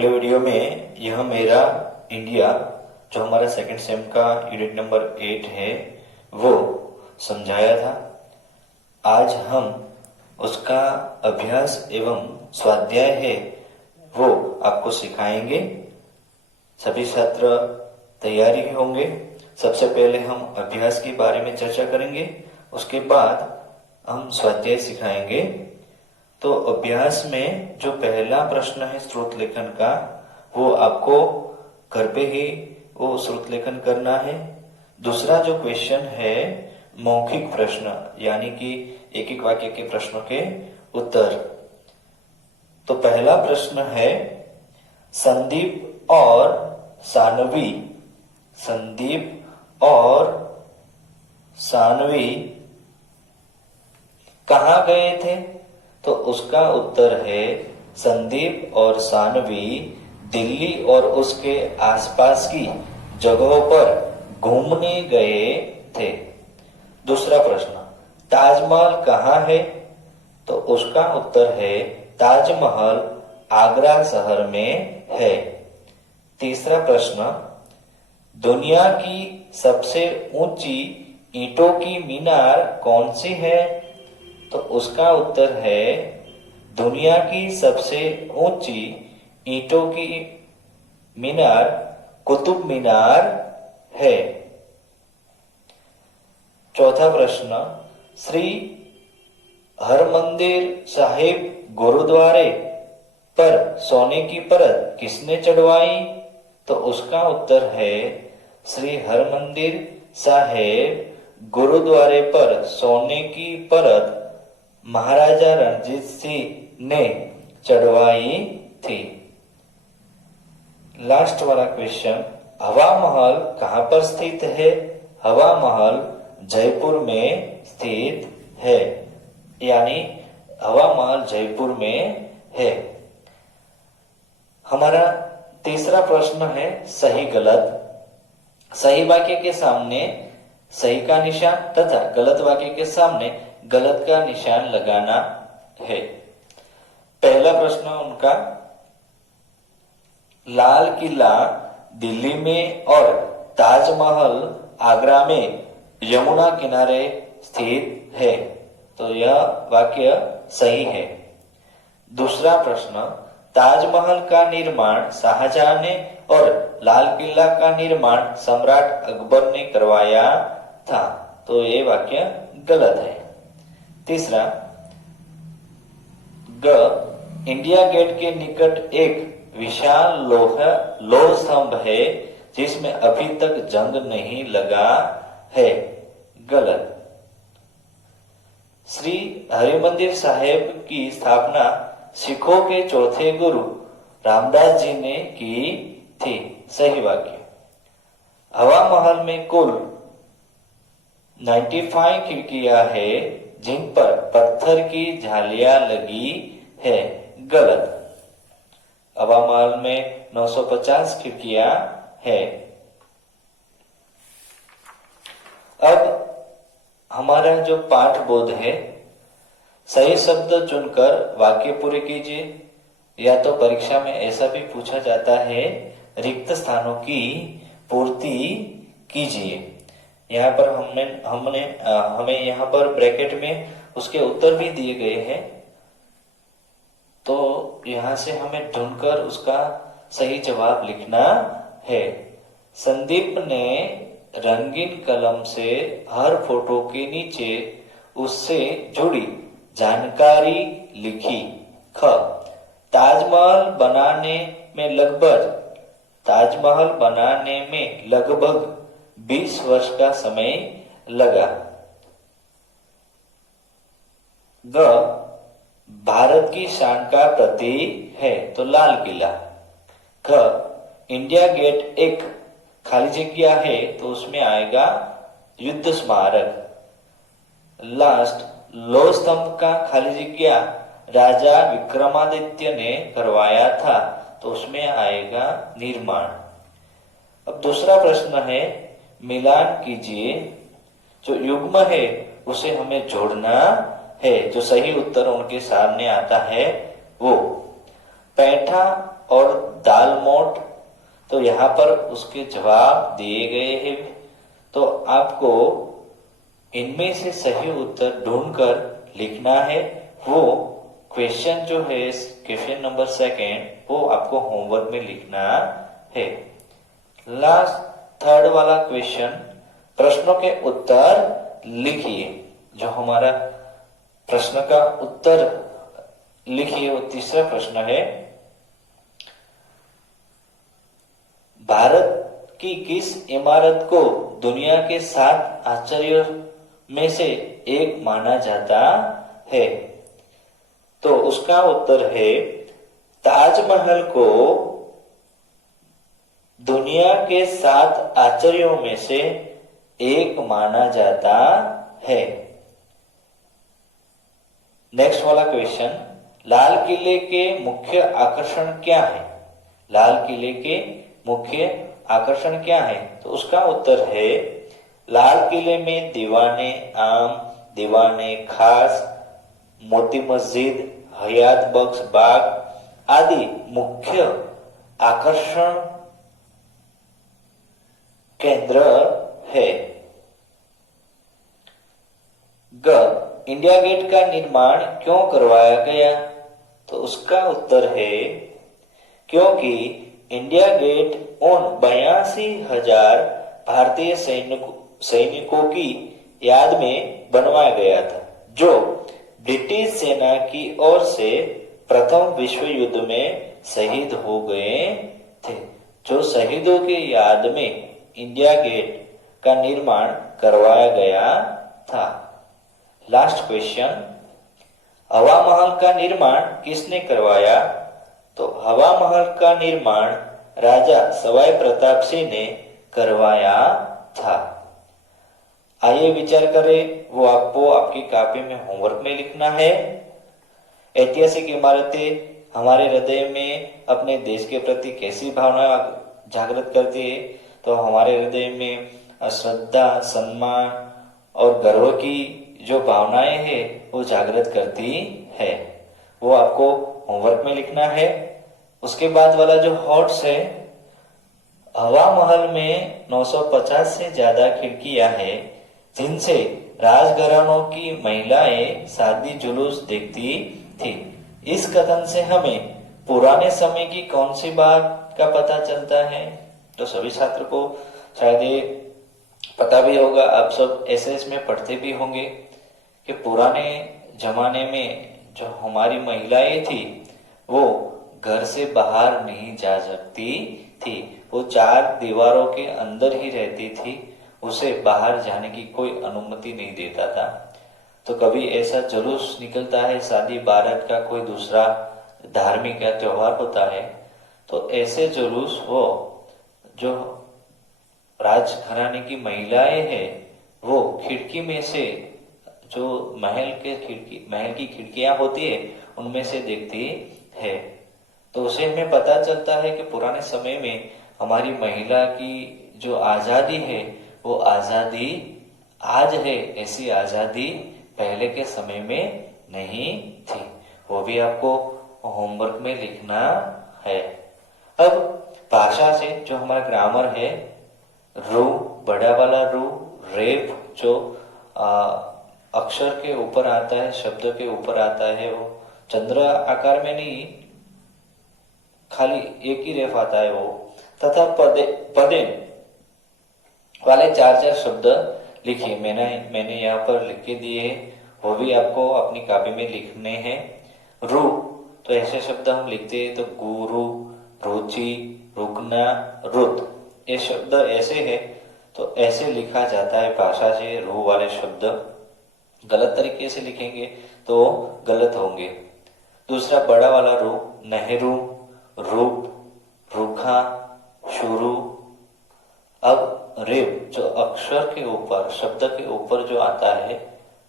अगले वीडियो में यह मेरा इंडिया जो हमारा सेकंड सेम का यूनिट नंबर 8 है वो समझाया था। आज हम उसका अभ्यास एवं स्वाध्याय है वो आपको सिखाएंगे। सभी छात्र तैयारी होंगे। सबसे पहले हम अभ्यास के बारे में चर्चा करेंगे, उसके बाद हम स्वाध्याय सिखाएंगे। तो अभ्यास में जो पहला प्रश्न है श्रुत लेखन का, वो आपको घर पे ही वो श्रुत लेखन करना है। दूसरा जो क्वेश्चन है मौखिक प्रश्न, यानी कि एक एक वाक्य के प्रश्नों के उत्तर। तो पहला प्रश्न है संदीप और सानवी, संदीप और सानवी कहाँ गए थे? तो उसका उत्तर है संदीप और सानवी दिल्ली और उसके आसपास की जगहों पर घूमने गए थे। दूसरा प्रश्न ताजमहल कहाँ है? तो उसका उत्तर है ताजमहल आगरा शहर में है। तीसरा प्रश्न दुनिया की सबसे ऊंची ईंटों की मीनार कौन सी है? तो उसका उत्तर है दुनिया की सबसे ऊंची ईंटों की मीनार कुतुब मीनार है। चौथा प्रश्न श्री हरमंदिर साहिब गुरुद्वारे पर सोने की परत किसने चढ़वाई? तो उसका उत्तर है श्री हरमंदिर साहिब गुरुद्वारे पर सोने की परत महाराजा रणजीत सिंह ने चढ़वाई थी। लास्ट वाला क्वेश्चन हवा महल कहाँ पर स्थित है? हवा महल जयपुर में स्थित है, यानी हवा महल जयपुर में है। हमारा तीसरा प्रश्न है सही गलत। सही वाक्य के सामने सही का निशान तथा गलत वाक्य के सामने गलत का निशान लगाना है। पहला प्रश्न उनका लाल किला दिल्ली में और ताजमहल आगरा में यमुना किनारे स्थित है, तो यह वाक्य सही है। दूसरा प्रश्न ताजमहल का निर्माण शाहजहां ने और लाल किला का निर्माण सम्राट अकबर ने करवाया था, तो ये वाक्य गलत है। तीसरा इंडिया गेट के निकट एक विशाल लौह स्तंभ है जिसमें अभी तक जंग नहीं लगा है, गलत। श्री हरिमंदिर साहिब की स्थापना सिखों के चौथे गुरु रामदास जी ने की थी, सही वाक्य। हवा महल में कुल 95 खिड़कियां है जिन पर पत्थर की जालियां लगी है, गलत। हवा महल में 950 खिड़कियां है। अब हमारा जो पाठ बोध है, सही शब्द चुनकर वाक्य पूरे कीजिए। या तो परीक्षा में ऐसा भी पूछा जाता है रिक्त स्थानों की पूर्ति कीजिए। यहाँ पर हमें यहाँ पर ब्रैकेट में उसके उत्तर भी दिए गए हैं, तो यहाँ से हमें ढूंढकर उसका सही जवाब लिखना है। संदीप ने रंगीन कलम से हर फोटो के नीचे उससे जुड़ी जानकारी लिखी। ख ताजमहल बनाने में लगभग 20 वर्ष का समय लगा। ग भारत की शान का प्रतीक है, तो लाल किला। ख इंडिया गेट एक खाली जगह है, तो उसमें आएगा युद्ध स्मारक। लास्ट लौह स्तंभ का खाली जगह राजा विक्रमादित्य ने करवाया था, तो उसमें आएगा निर्माण। अब दूसरा प्रश्न है मिलान कीजिए। जो युग्म है उसे हमें जोड़ना है। जो सही उत्तर उनके सामने आता है वो पैठा और दाल मोठ, तो यहाँ पर उसके जवाब दिए गए हैं। तो आपको इनमें से सही उत्तर ढूंढकर लिखना है। वो क्वेश्चन जो है, क्वेश्चन नंबर 2 वो आपको होमवर्क में लिखना है। लास्ट थर्ड वाला क्वेश्चन, प्रश्नों के उत्तर लिखिए। जो हमारा प्रश्न का उत्तर लिखिए, वो तीसरा प्रश्न है, भारत की किस इमारत को दुनिया के 7 आश्चर्यों में से एक माना जाता है? तो उसका उत्तर है, ताजमहल को दुनिया के 7 आश्चर्यों में से एक माना जाता है। नेक्स्ट वाला क्वेश्चन, लाल किले के मुख्य आकर्षण क्या है? लाल किले के मुख्य आकर्षण क्या है? तो उसका उत्तर है, लाल किले में दीवाने आम, दीवाने खास, मोती मस्जिद, हयात बख्श बाग आदि मुख्य आकर्षण केंद्र है। इंडिया गेट का निर्माण क्यों करवाया गया? तो उसका उत्तर है, क्योंकि इंडिया गेट उन 82,000 भारतीय सैनिकों की याद में बनवाया गया था, जो ब्रिटिश सेना की ओर से प्रथम विश्व युद्ध में शहीद हो गए थे। जो शहीदों के याद में इंडिया गेट का निर्माण करवाया गया था। लास्ट क्वेश्चन, हवा महल का निर्माण किसने करवाया? तो हवा महल का निर्माण राजा सवाई प्रताप सिंह ने करवाया था। आइए विचार करें, वो आपको आपकी कॉपी में होमवर्क में लिखना है। ऐतिहासिक इमारतें हमारे हृदय में अपने देश के प्रति कैसी भावना जागृत करती है? तो हमारे हृदय में श्रद्धा, सम्मान और गर्व की जो भावनाएं हैं वो जागृत करती है। वो आपको होमवर्क में लिखना है। उसके बाद वाला जो हॉट्स है, हवा महल में 950 से ज्यादा खिड़कियां हैं, जिनसे राजघरानों की महिलाएं शादी जुलूस देखती थी। इस कथन से हमें पुराने समय की कौन सी बात का पता चलता है? तो सभी छात्र को शायद ये पता भी होगा, आप सब एसएस में पढ़ते भी होंगे कि पुराने जमाने में जो हमारी महिलाएं थी वो घर से बाहर नहीं जा सकती थी। वो 4 दीवारों के अंदर ही रहती थी, उसे बाहर जाने की कोई अनुमति नहीं देता था। तो कभी ऐसा जुलूस निकलता है, शादी बारात का कोई दूसरा धार्मिक या त्योहार होता है, तो ऐसे जुलूस वो जो राजघराने की महिलाएं हैं वो खिड़की में से, जो महल की खिड़कियां होती है उनमें से देखती है। तो उसे हमें पता चलता है कि पुराने समय में हमारी महिला की जो आजादी है वो आजादी आज है, ऐसी आजादी पहले के समय में नहीं थी। वो भी आपको होमवर्क में लिखना है। अब भाषा से जो हमारा ग्रामर है, रू, बड़ा वाला रू, रेप जो अक्षर के ऊपर आता है, शब्द के ऊपर आता है, वो चंद्र आकार में नहीं, खाली एक ही रेफ आता है वो, तथा पदे वाले 4 शब्द लिखिए। मैंने यहाँ पर लिख के दिए हैं, वो भी आपको अपनी कॉपी में लिखने हैं। रू, तो ऐसे शब्द हम लिखते हैं, तो गुरु, रुचि, रुकना, रुत, ये शब्द ऐसे है, तो ऐसे लिखा जाता है भाषा से। रू वाले शब्द गलत तरीके से लिखेंगे तो गलत होंगे। दूसरा बड़ा वाला रू, नेहरू, रूप, रूखा, शुरू। अब रेप जो अक्षर के ऊपर, शब्द के ऊपर जो आता है,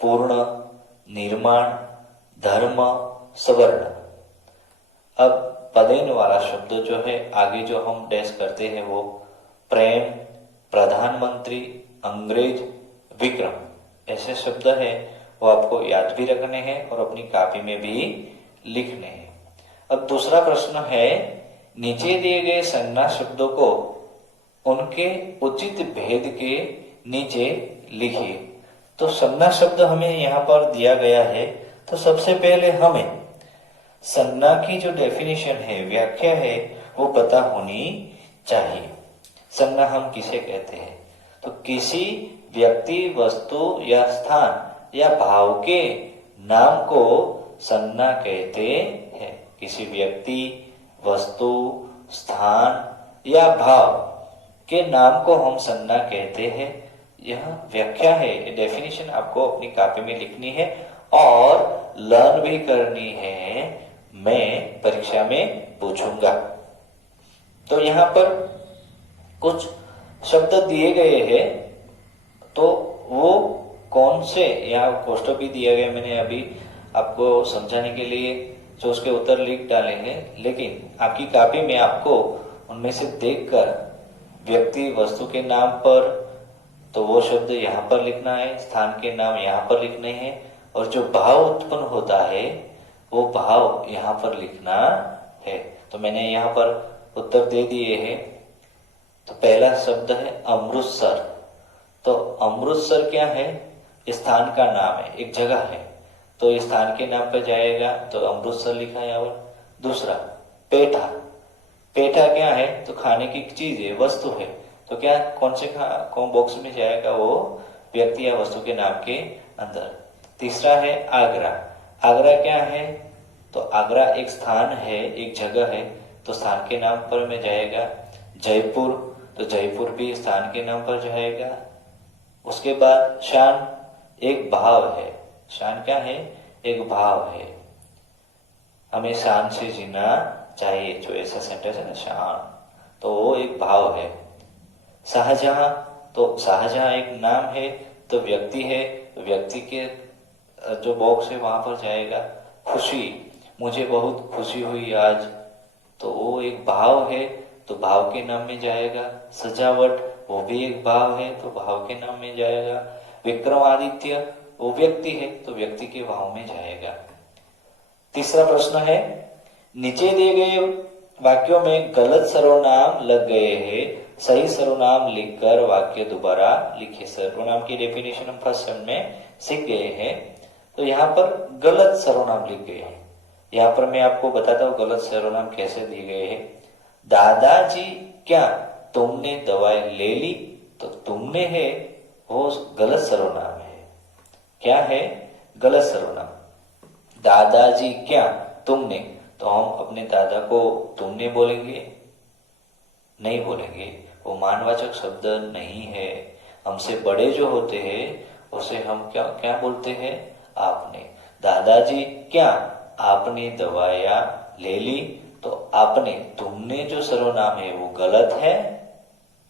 पूर्ण, निर्माण, धर्म, सवर्ण। अब पदेन वाला शब्द जो है, आगे जो हम डैश करते हैं वो प्रेम, प्रधानमंत्री, अंग्रेज, विक्रम, ऐसे शब्द है, वो आपको याद भी रखने हैं और अपनी कॉपी में भी लिखने हैं। अब दूसरा प्रश्न है, नीचे दिए गए संज्ञा शब्दों को उनके उचित भेद के नीचे लिखिए। तो संज्ञा शब्द हमें यहाँ पर दिया गया है। तो सबसे पहले हमें संज्ञा की जो डेफिनेशन है, व्याख्या है, वो पता होनी चाहिए। संज्ञा हम किसे कहते हैं? तो किसी व्यक्ति, वस्तु या स्थान या भाव के नाम को संज्ञा कहते हैं। किसी व्यक्ति, वस्तु, स्थान या भाव के नाम को हम संज्ञा कहते हैं। यह व्याख्या है, डेफिनेशन आपको अपनी कॉपी में लिखनी है और लर्न भी करनी है। मैं परीक्षा में पूछूंगा। तो यहाँ पर कुछ शब्द दिए गए हैं, तो वो कौन से, यहाँ कोष्ठक भी दिया गया, मैंने अभी आपको समझाने के लिए जो उसके उत्तर लिख डाले हैं, लेकिन आपकी कॉपी में आपको उनमें से देखकर व्यक्ति, वस्तु के नाम पर तो वो शब्द यहाँ पर लिखना है, स्थान के नाम यहाँ पर लिखने हैं, और जो भाव उत्पन्न होता है वो भाव यहाँ पर लिखना है। तो मैंने यहाँ पर उत्तर दे दिए हैं। तो पहला शब्द है अमृतसर। तो अमृतसर क्या है? स्थान का नाम है, एक जगह है, तो स्थान के नाम पर जाएगा, तो अमृतसर लिखा है। और दूसरा पेठा। पेठा क्या है? तो खाने की चीज है, वस्तु है, तो क्या कौन बॉक्स में जाएगा? वो व्यक्ति या वस्तु के नाम के अंदर। तीसरा है आगरा। आगरा क्या है? तो आगरा एक स्थान है, एक जगह है, तो स्थान के नाम पर में जाएगा। जयपुर, तो जयपुर भी स्थान के नाम पर जाएगा। उसके बाद शान, एक भाव है। शान क्या है? एक भाव है, हमें शान से जीना चाहिए, जो ऐसा सेंटेंस है ना, शान, तो वो एक भाव है। शाहजहां, तो शाहजहां एक नाम है, तो व्यक्ति है, तो व्यक्ति के जो बॉक्स है वहां पर जाएगा। खुशी, मुझे बहुत खुशी हुई आज, तो वो एक भाव है, तो भाव के नाम में जाएगा। सजावट, वो भी एक भाव है, तो भाव के नाम में जाएगा। विक्रमादित्य, वो व्यक्ति है, तो व्यक्ति के भाव में जाएगा। तीसरा प्रश्न है, नीचे दिए गए वाक्यों में गलत सर्वनाम लग गए हैं, सही सर्वनाम लिखकर वाक्य दोबारा लिखिए। सर्वनाम की डेफिनेशन हम फर्स्ट सेम में सीख गए हैं। तो यहाँ पर गलत सर्वनाम लिख गए हैं। यहाँ पर मैं आपको बताता हूँ गलत सर्वनाम कैसे दिए गए हैं। दादाजी क्या तुमने दवाई ले ली? तो तुमने है वो गलत सर्वनाम है। क्या है? गलत सर्वनाम। दादाजी क्या तुमने, तो हम अपने दादा को तुमने बोलेंगे? नहीं बोलेंगे, वो मानवाचक शब्द नहीं है। हमसे बड़े जो होते हैं उसे हम क्या क्या बोलते हैं? आपने। दादाजी क्या आपने दवाइयां ले ली? तो आपने, तुमने जो सर्वनाम है वो गलत है,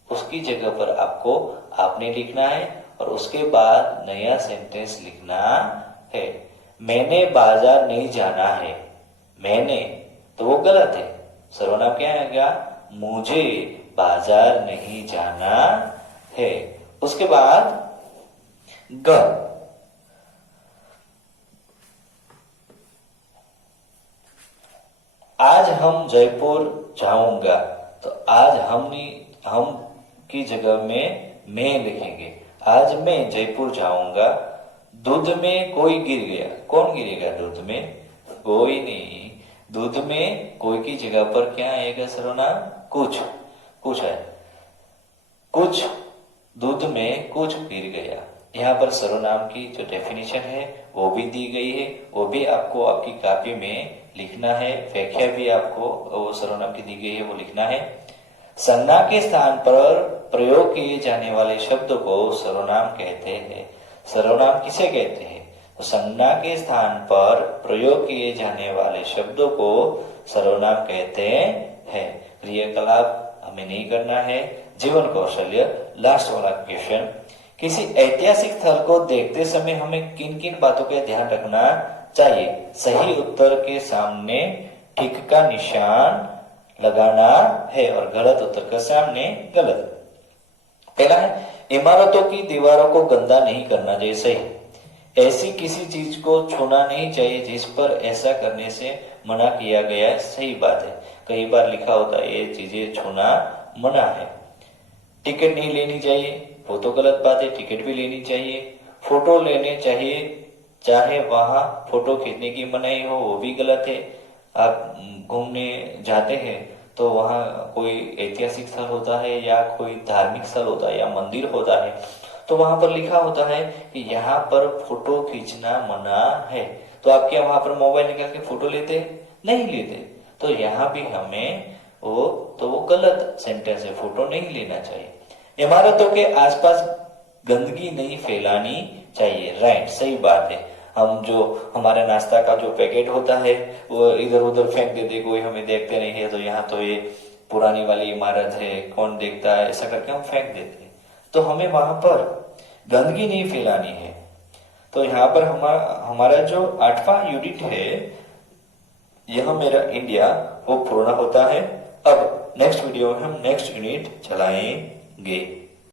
उसकी जगह पर आपको आपने लिखना है और उसके बाद नया सेंटेंस लिखना है। मैंने बाजार नहीं जाना है, मैंने, तो वो गलत है। सर्वनाम क्या आएगा? मुझे बाजार नहीं जाना है। उसके बाद ग, आज हम जयपुर जाऊंगा, तो आज हम की जगह में मैं लिखेंगे। आज मैं जयपुर जाऊंगा। दूध में कोई गिर गया, कौन गिरेगा दूध में? कोई नहीं। दूध में कोई की जगह पर क्या आएगा सर्वनाम? कुछ। कुछ है, कुछ, दूध में कुछ गिर गया। यहाँ पर सर्वनाम की जो डेफिनेशन है वो भी दी गई है, वो भी आपको आपकी कॉपी में लिखना है। व्याख्या भी आपको वो सर्वनाम की दी गई है, वो लिखना है। संज्ञा के स्थान पर प्रयोग किए जाने वाले शब्द को सर्वनाम कहते हैं। सर्वनाम किसे कहते हैं? तो संज्ञा के स्थान पर प्रयोग किए जाने वाले शब्दों को सर्वनाम कहते हैं। क्रियाकलाप हमें नहीं करना है। जीवन कौशल्य, लास्ट वाला क्वेश्चन, किसी ऐतिहासिक स्थल को देखते समय हमें किन किन बातों का ध्यान रखना चाहिए? सही उत्तर के सामने ठीक का निशान लगाना है और गलत उत्तर के सामने गलत। पहला है, इमारतों की दीवारों को गंदा नहीं करना चाहिए। सही। ऐसी किसी चीज को छूना नहीं चाहिए जिस पर ऐसा करने से मना किया गया है। सही बात है। कई बार लिखा होता है ये चीजें छूना मना है। टिकट नहीं लेनी चाहिए, वो तो गलत बात है, टिकट भी लेनी चाहिए। फोटो लेने चाहिए, चाहे वहां फोटो खींचने की मनाही हो वो भी गलत है। आप घूमने जाते हैं तो वहां कोई ऐतिहासिक स्थल होता है या कोई धार्मिक स्थल होता है या मंदिर होता है, तो वहां पर लिखा होता है कि यहाँ पर फोटो खींचना मना है। तो आप क्या वहां पर मोबाइल निकाल के फोटो लेते हैं? नहीं लेते। तो यहाँ भी हमें वो गलत सेंटेंस है, फोटो नहीं लेना चाहिए। इमारतों के आसपास गंदगी नहीं फैलानी चाहिए, राइट, सही बात है। हम जो हमारे नाश्ता का जो पैकेट होता है वो इधर उधर फेंक देते, कोई हमें देखते नहीं है, तो यहाँ तो ये पुरानी वाली इमारत है, कौन देखता है, ऐसा करके हम फेंक देते हैं। तो हमें वहां पर गंदगी नहीं फैलानी है। तो यहाँ पर हमारा जो 8वां यूनिट है, यह मेरा इंडिया, वो पूर्ण होता है। अब नेक्स्ट वीडियो में हम नेक्स्ट यूनिट चलाएंगे।